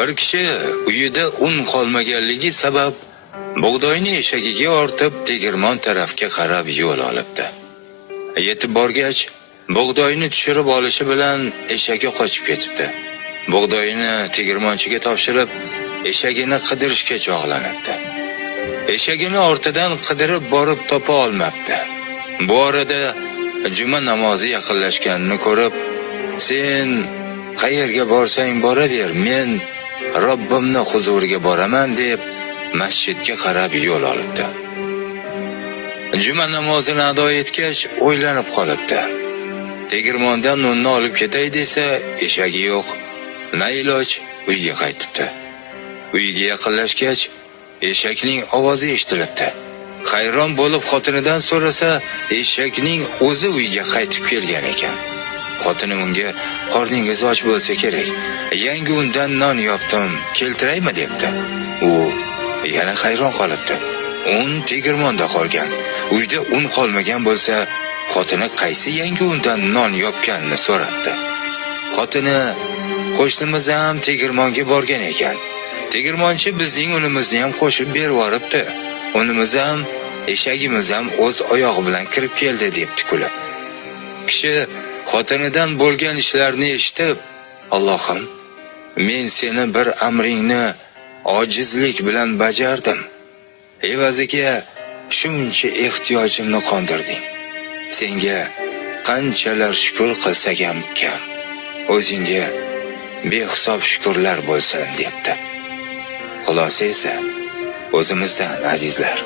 Bir kishi uyida un qolmaganligi sabab bug'doyni eshagiga ortib tegirmon tarafga qarab yo'l olibdi. Yetib borgach, bug'doyni tushirib olishi bilan eshagi qochib ketibdi. Bug'doyni tegirmonchiga topshirib, eshagini qidirishga chog'lanibdi. Eshagini ortidan qidirib borib topa olmabdi. Bu orada juma namozi yaqinlashganini ko'rib, "Sen qayerga borsang boraver, men Robbimni huzuriga boraman" deb masjidga qarab yo'l olibdi. Juma namozini ado etgach, o'ylanib qolibdi. Tegirmondan nonni olib ketay desa, eshagi yo'q. Na iloj uyga qaytibdi. Uyga yaqinlashgach, eshakning ovozi eshitilibdi. Hayron bo'lib xotinidan so'rasa, eshakning o'zi uyga qaytib kelgan ekan. Xotini unga "Qorningiz och bo'lsa kerak, yangi undan non yopdim, keltiraymi?" debdi. U yana hayron qolibdi. Un tegirmonda qolgan. Uyda un qolmagan bo'lsa, xotini qaysi yangi undan non yopganini so'rabdi. Xotini "Qo'shnimiz ham tegirmonga borgan ekan. Tegirmonchi bizning unimizni ham qo'shib berib yuboribdi. Unimiz ham, eshagimiz ham o'z oyog'i bilan kirib keldi" debdi kulib. Kishi xotinidan bo'lgan ishlarni eshitib, "Allohim, men seni bir amringni ojizlik bilan bajardim. Evaziga shuncha ehtiyojimni qondirding. Senga qanchalar shukr qilsak ham kam. O'zingga behisob shukrlar bo'lsin" debdi. Xulosa esa o'zimizdan azizlar.